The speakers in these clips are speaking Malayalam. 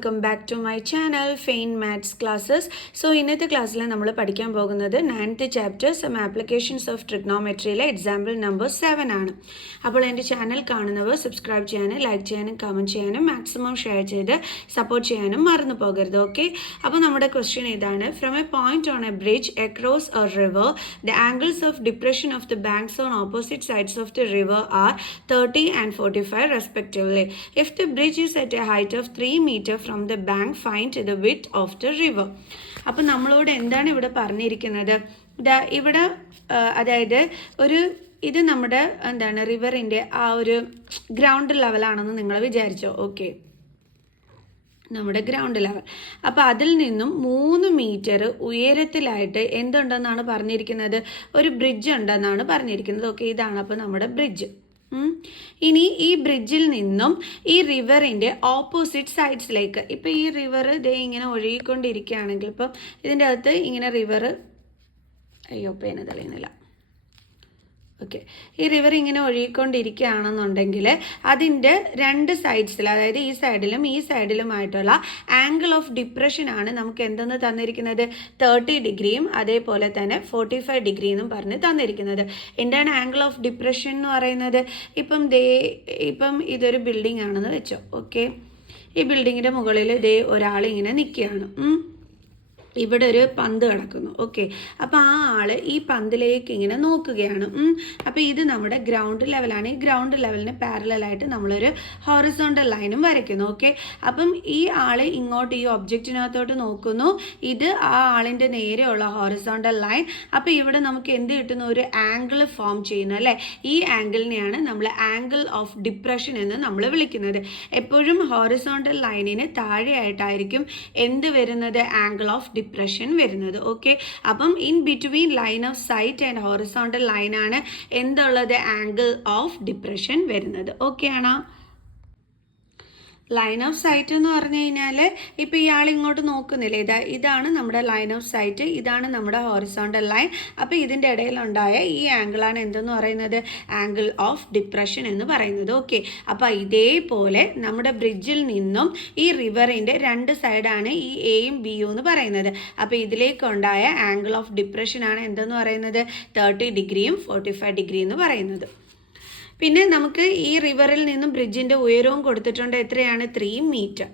Welcome back to my channel fine maths classes. So ഇന്നത്തെ ക്ലാസ്സിൽ നമ്മൾ പഠിക്കാൻ പോകുന്നത് 9th chapter some applications of ട്രിഗ്നോമെട്രിയിലെ എക്സാമ്പിൾ നമ്പർ 7 ആണ്. അപ്പോൾ എൻ്റെ ചാനൽ കാണുന്നവർ സബ്സ്ക്രൈബ് ചെയ്യാനും ലൈക്ക് ചെയ്യാനും കമൻറ്റ് ചെയ്യാനും മാക്സിമം ഷെയർ ചെയ്ത് സപ്പോർട്ട് ചെയ്യാനും മറന്നു പോകരുത്. ഓക്കെ, അപ്പോൾ നമ്മുടെ ക്വസ്റ്റ്യൻ ഇതാണ്: from a point on a bridge across a river the angles of depression of the banks on opposite sides of the river are 30 and 45 respectively. If the bridge is at a height of 3 meter from the bank, find the width of the river. അപ്പോൾ നമ്മളോട് എന്താണ് ഇവിടെ പറഞ്ഞിരിക്കുന്നത്? ഇവിടെ അതായത് ഇത് നമ്മുടെ എന്താണ് റിവറിൻ്റെ ആ ഒരു ഗ്രൗണ്ട് ലെവലാണെന്ന് നിങ്ങൾ വിചാരിച്ചോ. ഓക്കെ, നമ്മുടെ ഗ്രൗണ്ട് ലെവൽ. അപ്പോൾ അതിൽ നിന്നും 3 മീറ്റർ ഉയരത്തിലായിട്ട് എന്തുണ്ടെന്നാണ് പറഞ്ഞിരിക്കുന്നത്? ഒരു ബ്രിഡ്ജ് ഉണ്ടെന്നാണ് പറഞ്ഞിരിക്കുന്നത്. ഓക്കെ, ഇതാണ് അപ്പോൾ നമ്മുടെ ബ്രിഡ്ജ്. ഇനി ഈ ബ്രിഡ്ജിൽ നിന്നും ഈ റിവറിൻ്റെ ഓപ്പോസിറ്റ് സൈഡ്സിലേക്ക്, ഇപ്പോൾ ഈ റിവർ ഇതേ ഇങ്ങനെ ഒഴുകിക്കൊണ്ടിരിക്കുകയാണെങ്കിൽ, ഇപ്പം ഇതിൻ്റെ അകത്ത് ഇങ്ങനെ റിവർ പേന തെളിയുന്നില്ല. ഓക്കെ, ഈ റിവർ ഇങ്ങനെ ഒഴുകിക്കൊണ്ടിരിക്കുകയാണെന്നുണ്ടെങ്കിൽ അതിൻ്റെ രണ്ട് സൈഡ്സിൽ, അതായത് ഈ സൈഡിലും ഈ സൈഡിലുമായിട്ടുള്ള ആംഗിൾ ഓഫ് ഡിപ്രഷനാണ് നമുക്ക് എന്തെന്ന് തന്നിരിക്കുന്നത്? 30 ഡിഗ്രിയും അതേപോലെ തന്നെ 45 ഡിഗ്രി എന്നും പറഞ്ഞ് തന്നിരിക്കുന്നത്. എന്താണ് ആംഗിൾ ഓഫ് ഡിപ്രഷൻ എന്ന് പറയുന്നത്? ഇപ്പം ഇതൊരു ബിൽഡിംഗ് ആണെന്ന് വെച്ചോ. ഓക്കെ, ഈ ബിൽഡിങ്ങിൻ്റെ മുകളിൽ ഒരാൾ ഇങ്ങനെ നിൽക്കുകയാണ്. ഇവിടെ ഒരു പന്ത് കിടക്കുന്നു. ഓക്കെ, അപ്പോൾ ആ ആൾ ഈ പന്തിലേക്ക് ഇങ്ങനെ നോക്കുകയാണ്. അപ്പോൾ ഇത് നമ്മുടെ ഗ്രൗണ്ട് ലെവലാണ്. ഈ ഗ്രൗണ്ട് ലെവലിന് പാരലായിട്ട് നമ്മളൊരു ഹോറിസോണ്ടൽ ലൈനും വരയ്ക്കുന്നു. ഓക്കെ, അപ്പം ഈ ആൾ ഇങ്ങോട്ട് ഈ ഒബ്ജക്റ്റിനകത്തോട്ട് നോക്കുന്നു. ഇത് ആ ആളിൻ്റെ നേരെയുള്ള ഹോറിസോണ്ടൽ ലൈൻ. അപ്പോൾ ഇവിടെ നമുക്ക് എന്ത് കിട്ടുന്നു? ഒരു ആംഗിൾ ഫോം ചെയ്യുന്നു അല്ലേ? ഈ ആംഗിളിനെയാണ് നമ്മൾ ആംഗിൾ ഓഫ് ഡിപ്രഷൻ എന്ന് നമ്മൾ വിളിക്കുന്നത്. എപ്പോഴും ഹോറിസോണ്ടൽ ലൈനിന് താഴെയായിട്ടായിരിക്കും എന്ത് വരുന്നത്? ആംഗിൾ ഓഫ് ഡിപ്രഷൻ വരുന്നത്. ഓക്കെ, അപ്പം in between line of sight and horizontal line ആണ് എന്തുള്ളത്? ആംഗിൾ ഓഫ് ഡിപ്രഷൻ വരുന്നത്. ഓക്കെ ആണോ? ലൈൻ ഓഫ് സൈറ്റ് എന്ന് പറഞ്ഞു കഴിഞ്ഞാൽ ഇപ്പോൾ ഇയാൾ ഇങ്ങോട്ട് നോക്കുന്നില്ലേ, ഇതാണ് നമ്മുടെ ലൈൻ ഓഫ് സൈറ്റ്, ഇതാണ് നമ്മുടെ ഹോറിസോണ്ടൽ ലൈൻ. അപ്പോൾ ഇതിൻ്റെ ഇടയിലുണ്ടായ ഈ ആംഗിളാണ് എന്തെന്ന് പറയുന്നത്? ആംഗിൾ ഓഫ് ഡിപ്രഷൻ എന്ന് പറയുന്നത്. ഓക്കെ, അപ്പോൾ ഇതേപോലെ നമ്മുടെ ബ്രിഡ്ജിൽ നിന്നും ഈ റിവറിൻ്റെ രണ്ട് സൈഡാണ് ഈ എയും ബിയും എന്ന് പറയുന്നത്. അപ്പോൾ ഇതിലേക്കുണ്ടായ ആംഗിൾ ഓഫ് ഡിപ്രഷനാണ് എന്തെന്ന് പറയുന്നത്? 30 ഡിഗ്രിയും 45 ഡിഗ്രി എന്ന് പറയുന്നത്. പിന്നെ നമുക്ക് ഈ റിവറിൽ നിന്നും ബ്രിഡ്ജിൻ്റെ ഉയരവും കൊടുത്തിട്ടുണ്ട്. എത്രയാണ്? 3 metre.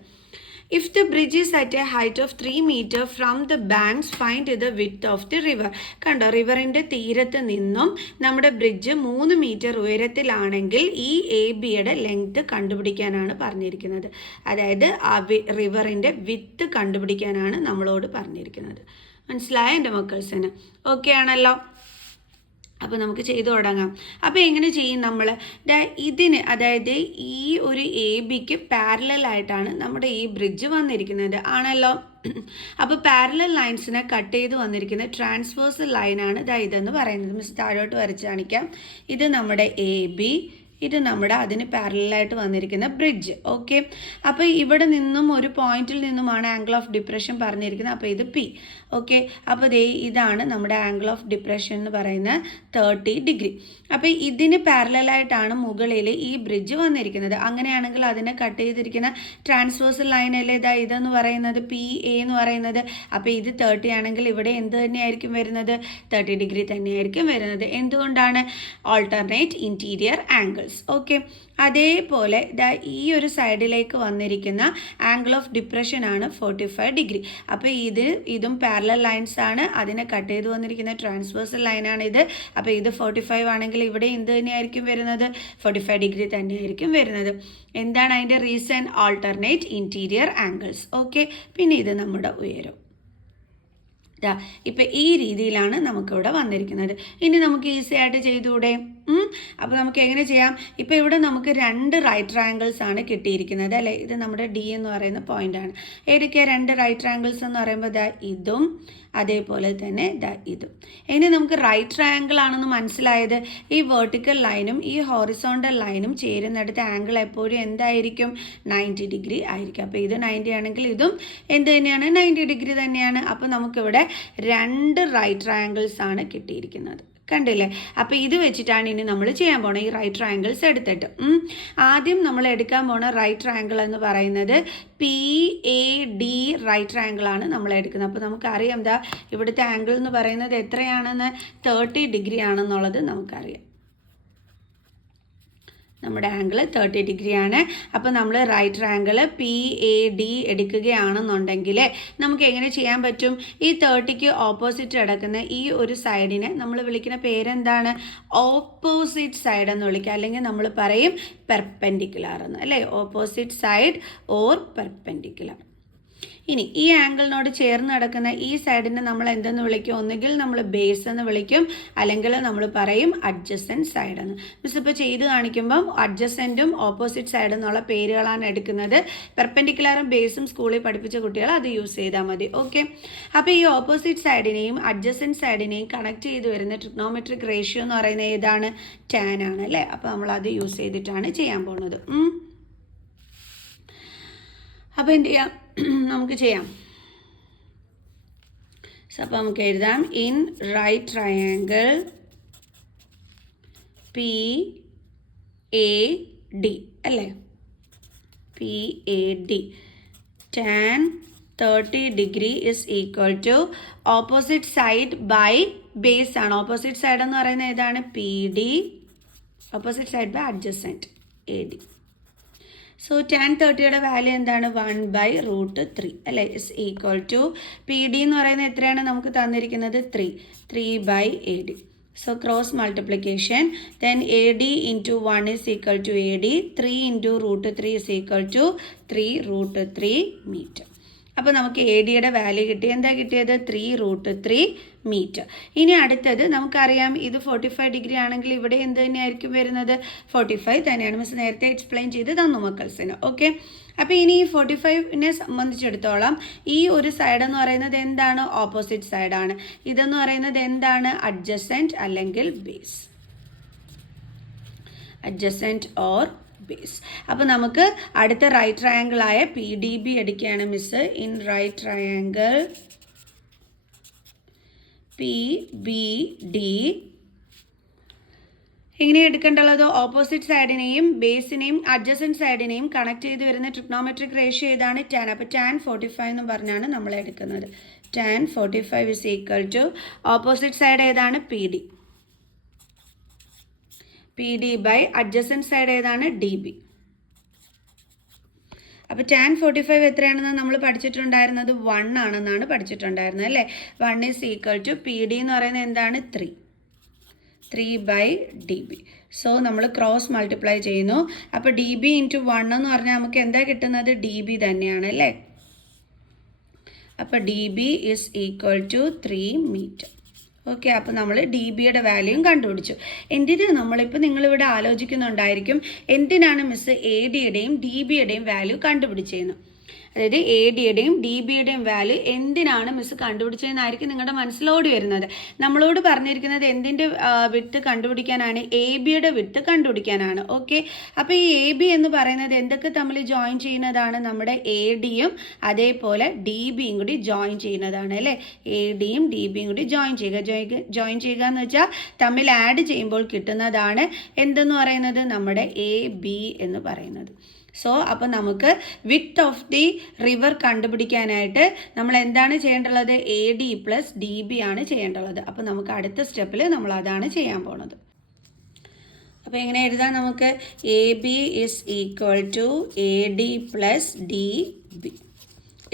If the bridge is at a height of 3 metre from the banks, find the width of the river. കണ്ടോ, റിവറിൻ്റെ തീരത്ത് നിന്നും നമ്മുടെ ബ്രിഡ്ജ് 3 മീറ്റർ ഉയരത്തിലാണെങ്കിൽ ഈ എ ബിയുടെ ലെങ്ത് കണ്ടുപിടിക്കാനാണ് പറഞ്ഞിരിക്കുന്നത്. അതായത് ആ റിവറിൻ്റെ വിഡ്ത്ത് കണ്ടുപിടിക്കാനാണ് നമ്മളോട് പറഞ്ഞിരിക്കുന്നത്. മനസ്സിലായ എൻ്റെ മക്കൾസിന്? ഓക്കെ ആണല്ലോ? അപ്പോൾ നമുക്ക് ചെയ്തു തുടങ്ങാം. അപ്പോൾ എങ്ങനെ ചെയ്യും നമ്മൾ? ഇതിന്, അതായത് ഈ ഒരു എ ബിക്ക് പാരലായിട്ടാണ് നമ്മുടെ ഈ ബ്രിഡ്ജ് വന്നിരിക്കുന്നത് ആണല്ലോ. അപ്പോൾ പാരലൽ ലൈൻസിനെ കട്ട് ചെയ്ത് വന്നിരിക്കുന്ന ട്രാൻസ്വേഴ്സൽ ലൈനാണ് ഇതെന്ന് പറയുന്നത്. മിസ് താഴോട്ട് വരച്ച് കാണിക്കാം. ഇത് നമ്മുടെ എ ബി, ഇത് നമ്മുടെ അതിന് പാരലായിട്ട് വന്നിരിക്കുന്ന ബ്രിഡ്ജ്. ഓക്കെ, അപ്പോൾ ഇവിടെ നിന്നും ഒരു പോയിന്റിൽ നിന്നുമാണ് ആംഗിൾ ഓഫ് ഡിപ്രഷൻ പറഞ്ഞിരിക്കുന്നത്. അപ്പോൾ ഇത് പി. ഓക്കെ, അപ്പോൾ ഇതാണ് നമ്മുടെ ആംഗിൾ ഓഫ് ഡിപ്രഷൻ എന്ന് പറയുന്ന 30 ഡിഗ്രി. അപ്പോൾ ഇതിന് പാരലായിട്ടാണ് മുകളിൽ ഈ ബ്രിഡ്ജ് വന്നിരിക്കുന്നത്. അങ്ങനെയാണെങ്കിൽ അതിനെ കട്ട് ചെയ്തിരിക്കുന്ന ട്രാൻസ്വേഴ്സൽ ലൈൻ അല്ലേ ഇതെന്ന് പറയുന്നത്? പി എ എന്ന് പറയുന്നത്. അപ്പോൾ ഇത് 30 ആണെങ്കിൽ ഇവിടെ എന്ത് തന്നെയായിരിക്കും വരുന്നത്? 30 ഡിഗ്രി തന്നെയായിരിക്കും വരുന്നത്. എന്തുകൊണ്ടാണ്? Alternate interior angle. ഓക്കെ, അതേപോലെ ഈ ഒരു സൈഡിലേക്ക് വന്നിരിക്കുന്ന ആംഗിൾ ഓഫ് ഡിപ്രഷൻ ആണ് 45 ഡിഗ്രി. അപ്പോൾ ഇതും പാരലൽ ലൈൻസ് ആണ്. അതിനെ കട്ട് ചെയ്ത് വന്നിരിക്കുന്ന ട്രാൻസ്വേഴ്സൽ ലൈനാണ് ഇത്. അപ്പോൾ ഇത് 45 ആണെങ്കിൽ ഇവിടെ എന്ത് തന്നെയായിരിക്കും വരുന്നത്? 45 ഡിഗ്രി തന്നെയായിരിക്കും വരുന്നത്. എന്താണ് അതിൻ്റെ reason? Alternate interior angles. Okay, പിന്നെ ഇത് നമ്മുടെ ഉയരം. ഇപ്പം ഈ രീതിയിലാണ് നമുക്കിവിടെ വന്നിരിക്കുന്നത്. ഇനി നമുക്ക് ഈസി ആയിട്ട് ചെയ്തുകൂടെ? അപ്പോൾ നമുക്ക് എങ്ങനെ ചെയ്യാം? ഇപ്പോൾ ഇവിടെ നമുക്ക് 2 റൈറ്റ് ട്രയാങ്കിൾസ് ആണ് കിട്ടിയിരിക്കുന്നത് അല്ലേ? ഇത് നമ്മുടെ ഡി എന്ന് പറയുന്ന പോയിൻ്റാണ്. ഏതൊക്കെയാണ് 2 റൈറ്റ് ട്രയാങ്കിൾസ് എന്ന് പറയുമ്പോൾ ഇതും അതേപോലെ തന്നെ ഇതും. ഇനി നമുക്ക് റൈറ്റ് ട്രയാങ്കിൾ ആണെന്ന് മനസ്സിലായത്. ഈ വെർട്ടിക്കൽ ലൈനും ഈ ഹോറിസോണ്ടൽ ലൈനും ചേരുന്നിടത്ത് ആംഗിൾ എപ്പോഴും എന്തായിരിക്കും? 90 ഡിഗ്രി ആയിരിക്കും. അപ്പോൾ ഇത് 90 ആണെങ്കിൽ ഇതും എന്ത് തന്നെയാണ്? 90 ഡിഗ്രി തന്നെയാണ്. അപ്പോൾ നമുക്കിവിടെ 2 റൈറ്റ് ട്രയാങ്കിൾസ് ആണ് കിട്ടിയിരിക്കുന്നത്. കണ്ടില്ലേ? അപ്പോൾ ഇത് വെച്ചിട്ടാണ് ഇനി നമ്മൾ ചെയ്യാൻ പോണത് ഈ റൈറ്റ് ട്രയാങ്കിൾസ് എടുത്തിട്ട്. ആദ്യം നമ്മൾ എടുക്കാൻ പോണ റൈറ്റ് ട്രയാങ്കിൾ എന്ന് പറയുന്നത് PAD റൈറ്റ് ട്രയാങ്കിൾ ആണ് നമ്മൾ എടുക്കുന്നത്. അപ്പോൾ നമുക്കറിയാം എന്താ ഇവിടുത്തെ ആംഗിൾ എന്ന് പറയുന്നത് എത്രയാണെന്ന് 30 ഡിഗ്രി ആണെന്നുള്ളത് നമുക്കറിയാം. നമ്മുടെ ആംഗിൾ 30 ഡിഗ്രി ആണ്. അപ്പോൾ നമ്മൾ റൈറ്റ് ട്രയാങ്കിൾ PAD എടുക്കുകയാണെന്നുണ്ടെങ്കിൽ നമുക്ക് എങ്ങനെ ചെയ്യാൻ പറ്റും? ഈ 30ക്ക് ഓപ്പോസിറ്റ് കിടക്കുന്ന ഈ ഒരു സൈഡിനെ നമ്മൾ വിളിക്കുന്ന പേരെന്താണ്? ഓപ്പോസിറ്റ് സൈഡ് എന്ന് വിളിക്കുക, അല്ലെങ്കിൽ നമ്മൾ പറയും പെർപെൻഡിക്കുലർ എന്ന്, അല്ലേ? Opposite side or perpendicular. ഇനി ഈ ആംഗിളിനോട് ചേർന്ന് കിടക്കുന്ന ഈ സൈഡിനെ നമ്മൾ എന്തെന്ന് വിളിക്കും? ഒന്നുകിൽ നമ്മൾ ബേസ് എന്ന് വിളിക്കും, അല്ലെങ്കിൽ നമ്മൾ പറയും അഡ്ജസൻറ്റ് സൈഡ് എന്ന്. മിസ് ഇപ്പോൾ ചെയ്ത് കാണിക്കുമ്പം അഡ്ജസൻറ്റും ഓപ്പോസിറ്റ് സൈഡ് എന്നുള്ള പേരുകളാണ് എടുക്കുന്നത്. പെർപെൻഡിക്കുലറും ബേസും സ്കൂളിൽ പഠിപ്പിച്ച കുട്ടികൾ അത് യൂസ് ചെയ്താൽ മതി. ഓക്കെ, അപ്പോൾ ഈ ഓപ്പോസിറ്റ് സൈഡിനെയും അഡ്ജസൻറ്റ് സൈഡിനെയും കണക്ട് ചെയ്ത് വരുന്ന ട്രിഗ്നോമെട്രിക് റേഷ്യോ എന്ന് പറയുന്നത് ഏതാണ്? ടാൻ ആണ്, അല്ലേ? അപ്പോൾ നമ്മൾ അത് യൂസ് ചെയ്തിട്ടാണ് ചെയ്യാൻ പോകുന്നത്. അപ്പോൾ എന്ത് ചെയ്യാം? നമുക്ക് ചെയ്യാം. അപ്പോൾ നമുക്ക് എഴുതാം ഇൻ റൈറ്റ് ട്രയാങ്കിൾ PAD, അല്ലേ? PAD tan 30 degree is equal to opposite side by base ആണ്. ഓപ്പോസിറ്റ് സൈഡ് എന്ന് പറയുന്നത് ഏതാണ്? PD. Opposite side by adjacent AD. So tan 30യുടെ വാല്യൂ എന്താണ്? 1/√3, അല്ലേ? ഇസ് ഈക്വൽ ടു PD എന്ന് പറയുന്നത് എത്രയാണ് നമുക്ക് തന്നിരിക്കുന്നത്? 3/AD. So cross multiplication, then AD into 1 is equal to AD, 3 into √3 is equal to 3√3 metre. അപ്പോൾ നമുക്ക് ADയുടെ വാല്യൂ കിട്ടി. എന്താ കിട്ടിയത്? 3√3 മീറ്റർ. ഇനി അടുത്തത് നമുക്കറിയാം ഇത് 45 ഡിഗ്രി ആണെങ്കിൽ ഇവിടെ എന്ത് തന്നെയായിരിക്കും വരുന്നത്? 45 തന്നെയാണ്. മിസ് നേരത്തെ എക്സ്പ്ലെയിൻ ചെയ്ത് തന്നു മക്കൾസിന്. ഓക്കെ, അപ്പോൾ ഇനി ഈ 45നെ സംബന്ധിച്ചിടത്തോളം ഈ ഒരു സൈഡ് എന്ന് പറയുന്നത് എന്താണ്? ഓപ്പോസിറ്റ് സൈഡാണ്. ഇതെന്ന് പറയുന്നത് എന്താണ്? അഡ്ജസൻറ്റ് അല്ലെങ്കിൽ ബേസ്. Adjacent or base. അപ്പോൾ നമുക്ക് അടുത്ത റൈറ്റ് ട്രയാങ്കിളായ PDB എടുക്കുകയാണ് miss. In right triangle PBD എങ്ങനെ എടുക്കേണ്ടുള്ളത്? ഓപ്പോസിറ്റ് സൈഡിനെയും ബേസിനെയും അഡ്ജസൻറ്റ് സൈഡിനെയും കണക്ട് ചെയ്ത് വരുന്ന ട്രിഗ്നോമെട്രിക് റേഷ്യോ ഏതാണ്? ടാൻ. അപ്പോൾ tan 45 എന്ന് പറഞ്ഞാണ് നമ്മൾ എടുക്കുന്നത്. tan 45 is equal to opposite side ഏതാണ്? PD ബൈ അഡ്ജസൻറ്റ് സൈഡ് ഏതാണ്? DB. അപ്പോൾ tan 45 എത്രയാണെന്ന് നമ്മൾ പഠിച്ചിട്ടുണ്ടായിരുന്നത്? 1 ആണെന്നാണ് പഠിച്ചിട്ടുണ്ടായിരുന്നത്, അല്ലേ? 1 ഈസ് ഈക്വൽ ടു PD എന്ന് പറയുന്നത് എന്താണ്? 3/DB. സോ നമ്മൾ ക്രോസ് മൾട്ടിപ്ലൈ ചെയ്യുന്നു. അപ്പോൾ DB into 1 എന്ന് പറഞ്ഞാൽ നമുക്ക് എന്താ കിട്ടുന്നത്? DB തന്നെയാണ്, അല്ലേ? അപ്പോൾ DB is equal to 3 metre. Okay, അപ്പോൾ നമ്മൾ DBയുടെ വാല്യൂയും കണ്ടുപിടിച്ചു. എന്തിന് നമ്മളിപ്പോൾ നിങ്ങളിവിടെ ആലോചിക്കുന്നുണ്ടായിരിക്കും എന്തിനാണ് മിസ് ADയുടെയും DBയുടെയും വാല്യൂ കണ്ടുപിടിച്ചതെന്ന്. അതായത് ADയുടെയും DBയുടെയും വാല്യൂ എന്തിനാണ് മിസ് കണ്ടുപിടിച്ചതെന്നായിരിക്കും നിങ്ങളുടെ മനസ്സിലോടി വരുന്നത്. നമ്മളോട് പറഞ്ഞിരിക്കുന്നത് എന്തിൻ്റെ വിട്ട് കണ്ടുപിടിക്കാനാണ്? ABയുടെ വിട്ട് കണ്ടുപിടിക്കാനാണ്. ഓക്കെ, അപ്പോൾ ഈ AB എന്ന് പറയുന്നത് എന്തൊക്കെ തമ്മിൽ ജോയിൻ ചെയ്യുന്നതാണ്? നമ്മുടെ ADയും അതേപോലെ DBയും കൂടി ജോയിൻ ചെയ്യുന്നതാണ്, അല്ലേ? ADയും DBയും കൂടി ജോയിൻ ചെയ്യുക എന്ന് വെച്ചാൽ തമ്മിൽ ആഡ് ചെയ്യുമ്പോൾ കിട്ടുന്നതാണ് എന്തെന്ന് പറയുന്നത്? നമ്മുടെ AB എന്ന് പറയുന്നത്. സോ അപ്പോൾ നമുക്ക് വിഡ്ത്ത് ഓഫ് ദി റിവർ കണ്ടുപിടിക്കാനായിട്ട് നമ്മൾ എന്താണ് ചെയ്യേണ്ടുള്ളത്? AD പ്ലസ് DB ആണ് ചെയ്യേണ്ടുള്ളത്. അപ്പോൾ നമുക്ക് അടുത്ത സ്റ്റെപ്പിൽ നമ്മൾ അതാണ് ചെയ്യാൻ പോണത്. അപ്പോൾ എങ്ങനെ എഴുതാം? നമുക്ക് AB is equal to AD plus DB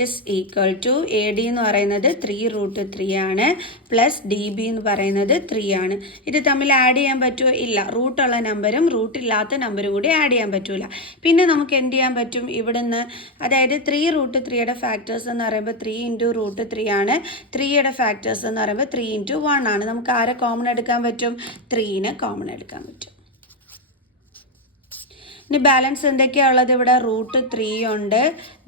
is equal to AD എന്ന് പറയുന്നത് 3√3 ആണ്, പ്ലസ് DB എന്ന് പറയുന്നത് 3 ആണ്. ഇത് തമ്മിൽ ആഡ് ചെയ്യാൻ പറ്റുമോ? ഇല്ല. റൂട്ടുള്ള നമ്പറും റൂട്ടില്ലാത്ത നമ്പറും കൂടി ആഡ് ചെയ്യാൻ പറ്റില്ല. പിന്നെ നമുക്ക് എന്ത് ചെയ്യാൻ പറ്റും? ഇവിടുന്ന് അതായത് 3√3യുടെ ഫാക്ടേഴ്സ് എന്ന് പറയുമ്പോൾ 3 into √3 ആണ്. 3യുടെ ഫാക്ടേഴ്സ് എന്ന് പറയുമ്പോൾ 3 into 1 ആണ്. നമുക്ക് ആരെ കോമൺ എടുക്കാൻ പറ്റും? 3നെ കോമൺ എടുക്കാൻ പറ്റും. ഇനി ബാലൻസ് എന്തൊക്കെയാണ് ഉള്ളത്? ഇവിടെ √3 ഉണ്ട്,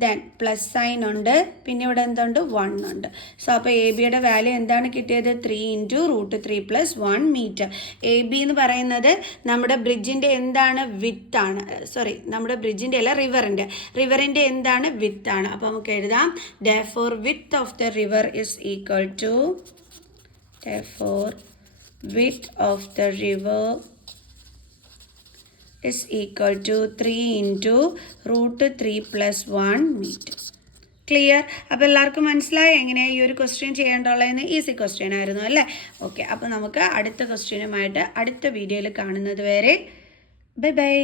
ദെൻ പ്ലസ് സൈൻ ഉണ്ട്, പിന്നെ ഇവിടെ എന്തുണ്ട്? 1 ഉണ്ട്. സോ അപ്പോൾ ABയുടെ വാല്യൂ എന്താണ് കിട്ടിയത്? 3 into √3 പ്ലസ് 1 മീറ്റർ. AB എന്ന് പറയുന്നത് നമ്മുടെ ബ്രിഡ്ജിൻ്റെ എന്താണ്? വിത്ത് ആണ്. സോറി, നമ്മുടെ ബ്രിഡ്ജിൻ്റെ അല്ല, റിവറിൻ്റെ എന്താണ്? വിത്ത് ആണ്. അപ്പോൾ നമുക്ക് എഴുതാം therefore width of the river is equal to therefore width of the river is equal to 3 into root 3 plus 1 meter. Clear? അപ്പോൾ എല്ലാവർക്കും മനസ്സിലായി എങ്ങനെയാണ് ഈ ഒരു ക്വസ്റ്റ്യൻ ചെയ്യേണ്ടുള്ളതെന്ന്? ഈസി ക്വസ്റ്റ്യൻ ആയിരുന്നു അല്ലേ? ഓക്കെ, അപ്പോൾ നമുക്ക് അടുത്ത ക്വസ്റ്റ്യനുമായിട്ട് അടുത്ത വീഡിയോയിൽ കാണുന്നത് വരെ ബൈ ബൈ.